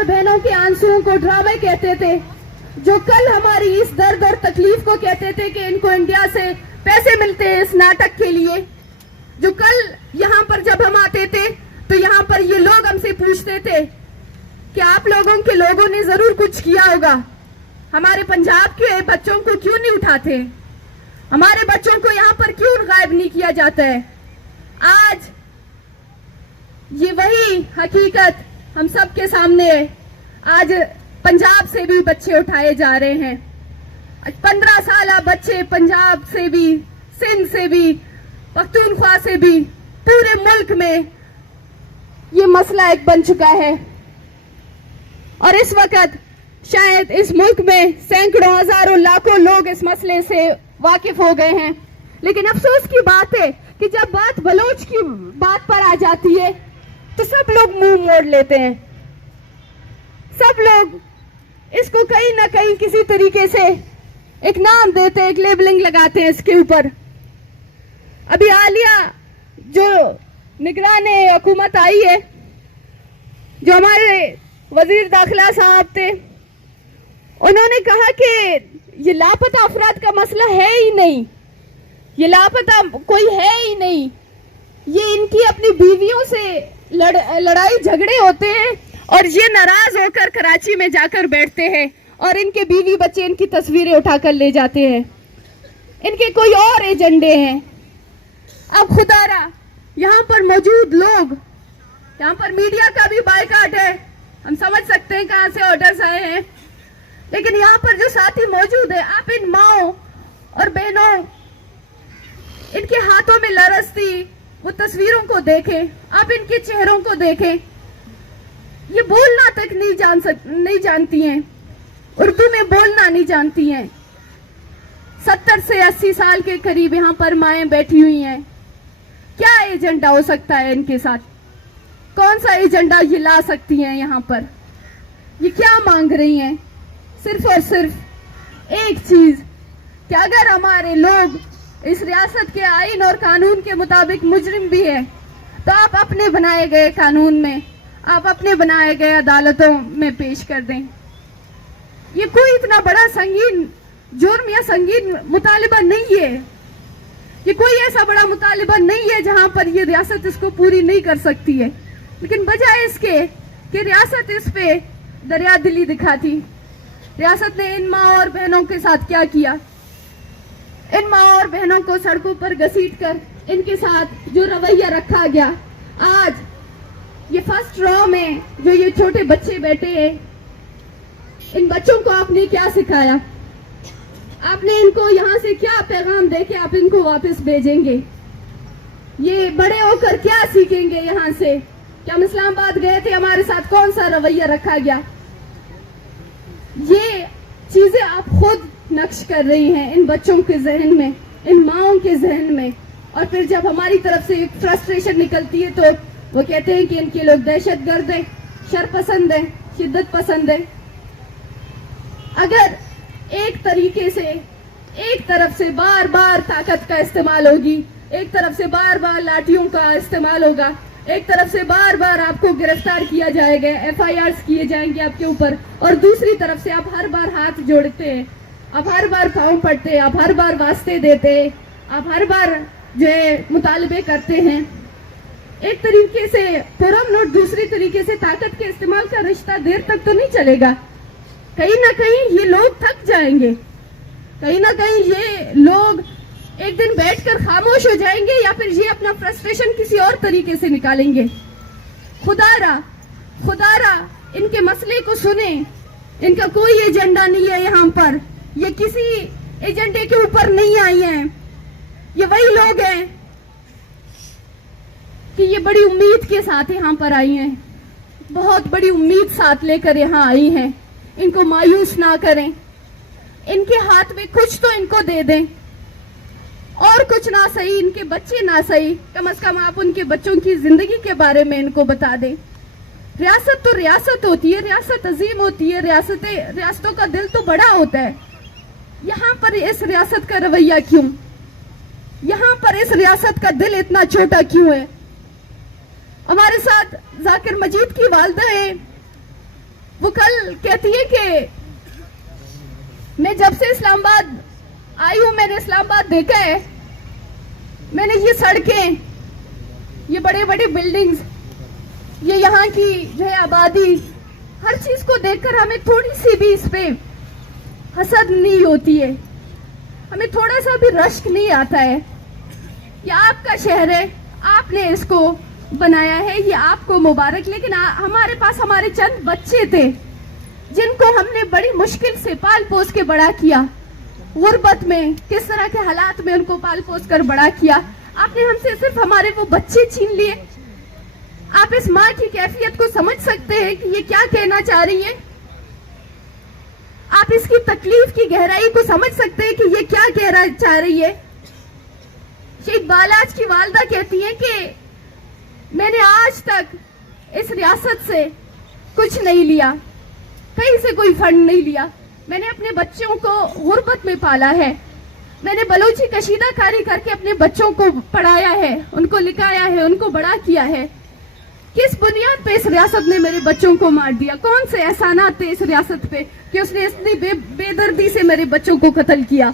اور بہنوں کے آنسوؤں کو ڈرامے کہتے تھے, جو کل ہماری اس درد اور تکلیف کو کہتے تھے کہ ان کو انڈیا سے پیسے ملتے ہیں اس ناٹک کے لیے, جو کل یہاں پر جب ہم آتے تھے تو یہاں پر یہ لوگ ہم سے پوچھتے تھے کہ آپ لوگوں کے لوگوں نے ضرور کچھ کیا ہوگا, ہمارے پنجاب کے بچوں کو کیوں نہیں اٹھاتے, ہمارے بچوں کو یہاں پر کیوں غائب نہیں کیا جاتا ہے. آج یہ وہی حقیقت ہم سب کے سامنے ہے. آج پنجاب سے بھی بچے اٹھائے جا رہے ہیں, 15 سالہ بچے پنجاب سے بھی, سندھ سے بھی, پختونخوا سے بھی, پورے ملک میں یہ مسئلہ ایک بن چکا ہے. اور اس وقت شاید اس ملک میں سینکڑوں, ہزاروں, لاکھوں لوگ اس مسئلے سے واقف ہو گئے ہیں, لیکن افسوس کی بات ہے کہ جب بات بلوچ کی بات پر آ جاتی ہے تو سب لوگ منہ موڑ لیتے ہیں, سب لوگ اس کو کہیں نہ کہیں کسی طریقے سے ایک نام دیتے ہیں, ایک لیبلنگ لگاتے ہیں اس کے اوپر. ابھی حالیہ جو نگران حکومت آئی ہے, جو ہمارے وزیر داخلہ صاحب تھے, انہوں نے کہا کہ یہ لاپتہ افراد کا مسئلہ ہے ہی نہیں, یہ لاپتہ کوئی ہے ہی نہیں, یہ ان کی اپنی بیویوں سے لڑائی جھگڑے ہوتے ہیں اور یہ ناراض ہو کر کراچی میں جا کر بیٹھتے ہیں اور ان کے بیوی بچے ان کی تصویریں اٹھا کر لے جاتے ہیں, ان کے کوئی اور ایجنڈے ہیں. اب خدا را یہاں پر موجود لوگ, یہاں پر میڈیا کا بھی بائیکاٹ ہے, ہم سمجھ سکتے ہیں کہاں سے آرڈرز آئے ہیں, لیکن یہاں پر جو ساتھی موجود ہیں, آپ ان ماؤں اور بہنوں, ان کے ہاتھوں میں لرزتی وہ تصویروں کو دیکھیں, آپ ان کے چہروں کو دیکھیں. یہ بولنا تک نہیں جانتی ہیں, اردو میں بولنا نہیں جانتی ہیں. 70 سے 80 سال کے قریب یہاں پر مائیں بیٹھی ہوئی ہیں. کیا ایجنڈا ہو سکتا ہے ان کے ساتھ, کون سا ایجنڈا یہ لا سکتی ہیں یہاں پر, یہ کیا مانگ رہی ہیں؟ صرف اور صرف ایک چیز کہ اگر ہمارے لوگ اس ریاست کے آئین اور قانون کے مطابق مجرم بھی ہے تو آپ اپنے بنائے گئے قانون میں, آپ اپنے بنائے گئے عدالتوں میں پیش کر دیں. یہ کوئی اتنا بڑا سنگین جرم یا سنگین مطالبہ نہیں ہے, یہ کوئی ایسا بڑا مطالبہ نہیں ہے جہاں پر یہ ریاست اس کو پوری نہیں کر سکتی ہے, لیکن بجائے اس کے کہ ریاست اس پہ دریا دلی دکھاتی, ریاست نے ان ماں اور بہنوں کے ساتھ کیا کیا. ان ماں اور بہنوں کو سڑکوں پر گھسیٹ کر ان کے ساتھ جو رویہ رکھا گیا, آج یہ فرسٹ رو میں جو یہ چھوٹے بچے بیٹھے ہیں, ان بچوں کو آپ نے کیا سکھایا, آپ نے ان کو یہاں سے کیا پیغام دے کے آپ ان کو واپس بھیجیں گے؟ یہ بڑے ہو کر کیا سیکھیں گے یہاں سے؟ کہ ہم اسلام آباد گئے تھے, ہمارے ساتھ کون سا رویہ رکھا گیا؟ یہ چیزیں آپ خود نقش کر رہی ہیں ان بچوں کے ذہن میں, ان ماؤں کے ذہن میں, اور پھر جب ہماری طرف سے ایک فرسٹریشن نکلتی ہے تو وہ کہتے ہیں کہ ان کے لوگ دہشت گرد ہیں, شر پسند ہیں, شدت پسند ہیں. اگر ایک طریقے سے ایک طرف سے بار بار طاقت کا استعمال ہوگی, ایک طرف سے بار بار لاٹھیوں کا استعمال ہوگا, ایک طرف سے بار بار آپ کو گرفتار کیا جائے گا, FIRs کیے جائیں گے آپ کے اوپر, اور دوسری طرف سے آپ ہر بار ہاتھ جوڑتے ہیں, آپ ہر بار پاؤں پڑتے ہیں, آپ ہر بار واسطے دیتے ہیں, آپ ہر بار جو ہے مطالبے کرتے ہیں. ایک طریقے سے پرامن اور دوسری طریقے سے طاقت کے استعمال کا رشتہ دیر تک تو نہیں چلے گا. کہیں نہ کہیں یہ لوگ تھک جائیں گے, کہیں نہ کہیں یہ لوگ ایک دن بیٹھ کر خاموش ہو جائیں گے, یا پھر یہ اپنا فرسٹریشن کسی اور طریقے سے نکالیں گے. خدا را ان کے مسئلے کو سنیں, ان کا کوئی ایجنڈا نہیں ہے یہاں پر, یہ کسی ایجنڈے کے اوپر نہیں آئی ہیں. یہ وہی لوگ ہیں کہ یہ بڑی امید کے ساتھ یہاں پر آئی ہیں, بہت بڑی امید ساتھ لے کر یہاں آئی ہیں. ان کو مایوس نہ کریں, ان کے ہاتھ میں کچھ تو ان کو دے دیں, اور کچھ نہ صحیح, ان کے بچے نہ صحیح, کم از کم آپ ان کے بچوں کی زندگی کے بارے میں ان کو بتا دیں. ریاست تو ریاست ہوتی ہے, ریاست عظیم ہوتی ہے, ریاستوں کا دل تو بڑا ہوتا ہے. یہاں پر اس ریاست کا رویہ کیوں, یہاں پر اس ریاست کا دل اتنا چھوٹا کیوں ہے؟ ہمارے ساتھ ذاکر مجید کی والدہ ہیں, وہ کل کہتی ہے کہ میں جب سے اسلام آباد آئی ہوں میں نے اسلام آباد دیکھا ہے, میں نے یہ سڑکیں, یہ بڑے بڑے بلڈنگز, یہ یہاں کی جو ہے آبادی, ہر چیز کو دیکھ کر ہمیں تھوڑی سی بھی اس پہ حسد نہیں ہوتی ہے, ہمیں تھوڑا سا بھی رشک نہیں آتا ہے. یہ آپ کا شہر ہے, آپ نے اس کو بنایا ہے, یہ آپ کو مبارک. لیکن ہمارے پاس ہمارے چند بچے تھے جن کو ہم نے بڑی مشکل سے پال پوس کے بڑا کیا, غربت میں کس طرح کے حالات میں ان کو پال پوس کر بڑا کیا. آپ نے ہم سے صرف ہمارے وہ بچے چھین لیے. آپ اس ماں کی کیفیت کو سمجھ سکتے ہیں کہ یہ کیا کہنا چاہ رہی ہے؟ آپ اس کی تکلیف کی گہرائی کو سمجھ سکتے ہیں کہ یہ کیا کہنا چاہ رہی ہے؟ شہید بالاج کی والدہ کہتی ہیں کہ میں نے آج تک اس ریاست سے کچھ نہیں لیا, کہیں سے کوئی فنڈ نہیں لیا. میں نے اپنے بچوں کو غربت میں پالا ہے, میں نے بلوچی کشیدہ کاری کر کے اپنے بچوں کو پڑھایا ہے, ان کو لکھایا ہے, ان کو بڑا کیا ہے. کس بنیاد پہ اس ریاست نے میرے بچوں کو مار دیا؟ کون سے احسانات تھے اس ریاست پہ کہ اس نے اتنی بے دردی سے میرے بچوں کو قتل کیا؟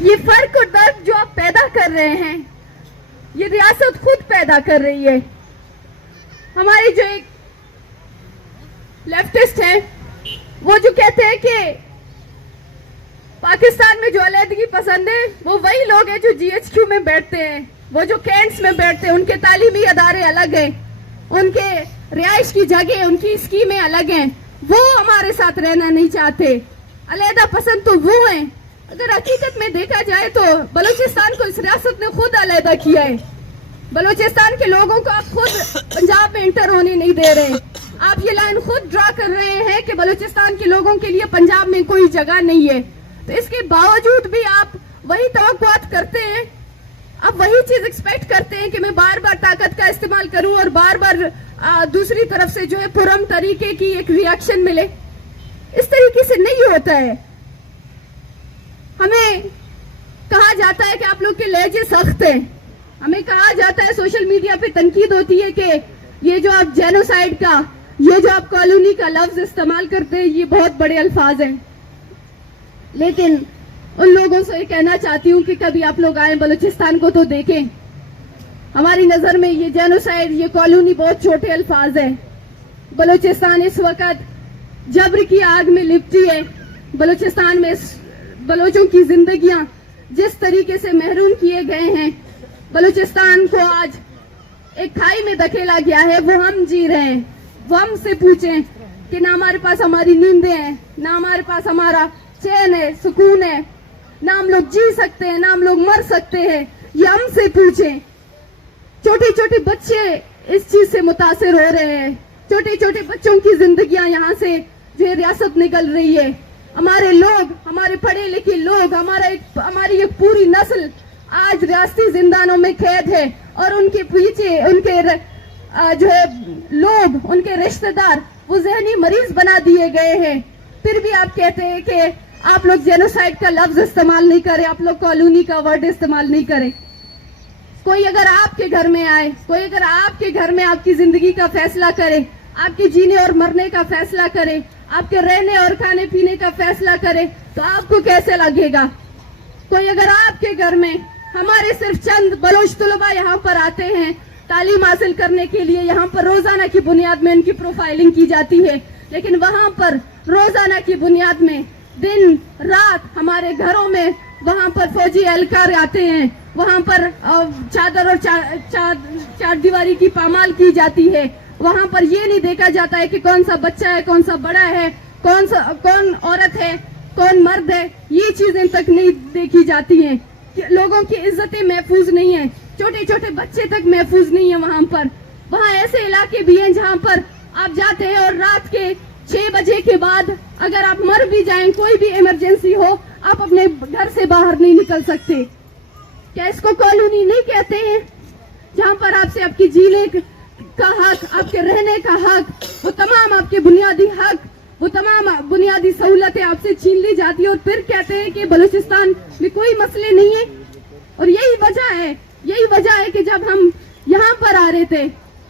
یہ فرق اور درد جو آپ پیدا کر رہے ہیں یہ ریاست خود پیدا کر رہی ہے. ہماری جو ایک لیفٹسٹ ہے وہ جو کہتے ہیں کہ پاکستان میں جو علیحدگی پسند ہے وہ وہی لوگ ہیں جو جی ایچ کیو میں بیٹھتے ہیں, وہ جو کینٹس میں بیٹھتے ہیں, ان کے تعلیمی ادارے الگ ہیں, ان کے رہائش کی جگہ, ان کی اسکیمیں الگ ہیں, وہ ہمارے ساتھ رہنا نہیں چاہتے. علیحدہ پسند تو وہ ہیں. اگر حقیقت میں دیکھا جائے تو بلوچستان کو اس ریاست نے خود علیحدہ کیا ہے. بلوچستان کے لوگوں کو آپ خود پنجاب میں انٹر ہونے نہیں دے رہے. آپ یہ لائن خود ڈرا کر رہے ہیں کہ بلوچستان کے لوگوں کے لیے پنجاب میں کوئی جگہ نہیں ہے. تو اس کے باوجود بھی آپ وہی توقعات کرتے ہیں, آپ وہی چیز ایکسپیکٹ کرتے ہیں کہ میں بار بار طاقت کا استعمال کروں اور بار بار دوسری طرف سے جو ہے پرم طریقے کی ایک ری ایکشن ملے. اس طریقے سے نہیں ہوتا ہے. ہمیں کہا جاتا ہے کہ آپ لوگ کے لہجے سخت ہیں, ہمیں کہا جاتا ہے, سوشل میڈیا پہ تنقید ہوتی ہے کہ یہ جو آپ جینوسائیڈ کا, یہ جو آپ کالونی کا لفظ استعمال کرتے ہیں یہ بہت بڑے الفاظ ہیں. لیکن ان لوگوں سے کہنا چاہتی ہوں کہ کبھی آپ لوگ آئیں بلوچستان کو تو دیکھیں. ہماری نظر میں یہ جینوسائیڈ, یہ کالونی بہت چھوٹے الفاظ ہیں. بلوچستان اس وقت جبر کی آگ میں لپٹی ہے. بلوچستان میں بلوچوں کی زندگیاں جس طریقے سے محروم کیے گئے ہیں, بلوچستان کو آج ایک کھائی میں دھکیلا گیا ہے. وہ ہم جی رہے ہیں. وہ ہم سے پوچھیں کہ نہ ہمارے پاس ہماری نیندیں ہیں, نہ ہمارے پاس ہمارا چین ہے, سکون ہے, نہ ہم لوگ جی سکتے ہیں, نہ ہم لوگ مر سکتے ہیں. یہ ہم سے پوچھیں. چھوٹے چھوٹے بچے اس چیز سے متاثر ہو رہے ہیں. چھوٹے چھوٹے بچوں کی زندگیاں یہاں سے جو ریاست نکل رہی ہے. ہمارے لوگ, ہمارے پڑھے لکھے لوگ, ہماری ایک پوری نسل آج ریاستی زندانوں میں قید ہے, اور ان کے پیچھے ان کے جو ہے لوگ, ان کے رشتہ دار وہ ذہنی مریض بنا دیے گئے ہیں. پھر بھی آپ کہتے ہیں کہ آپ لوگ جینوسائیڈ کا لفظ استعمال نہیں کریں, آپ لوگ کالونی کا ورڈ استعمال نہیں کریں. کوئی اگر آپ کے گھر میں آئے, کوئی اگر آپ کے گھر میں آپ کی زندگی کا فیصلہ کرے, آپ کے جینے اور مرنے کا فیصلہ کرے, آپ کے رہنے اور کھانے پینے کا فیصلہ کرے, تو آپ کو کیسے لگے گا؟ کوئی اگر آپ کے گھر میں, ہمارے صرف چند بلوچ طلباء یہاں پر آتے ہیں تعلیم حاصل کرنے کے لیے, یہاں پر روزانہ کی بنیاد میں ان کی پروفائلنگ کی جاتی ہے, لیکن وہاں پر روزانہ کی بنیاد میں دن رات ہمارے گھروں میں وہاں پر فوجی اہلکار آتے ہیں, وہاں پر چادر اور چار دیواری کی پامال کی جاتی ہے. وہاں پر یہ نہیں دیکھا جاتا ہے کہ کون سا بچہ ہے, کون سا بڑا ہے, کون عورت ہے, کون مرد ہے. یہ چیزیں تک نہیں دیکھی جاتی ہیں. لوگوں کی عزتیں محفوظ نہیں ہیں, چھوٹے چھوٹے بچے تک محفوظ نہیں ہیں وہاں پر. وہاں ایسے علاقے بھی ہیں جہاں پر آپ جاتے ہیں اور رات کے 6 بجے کے بعد اگر آپ مر بھی جائیں, کوئی بھی ایمرجنسی ہو, آپ اپنے گھر سے باہر نہیں نکل سکتے. کیا اس کو کالونی نہیں کہتے ہیں جہاں پر آپ سے آپ کی جینے کا حق, آپ کے رہنے کا حق, وہ تمام آپ کے بنیادی حق, وہ تمام بنیادی سہولتیں آپ سے چھین لی جاتی ہے, اور پھر کہتے ہیں کہ بلوچستان میں کوئی مسئلے نہیں ہے. اور یہی وجہ ہے کہ جب ہم یہاں پر آ رہے تھے,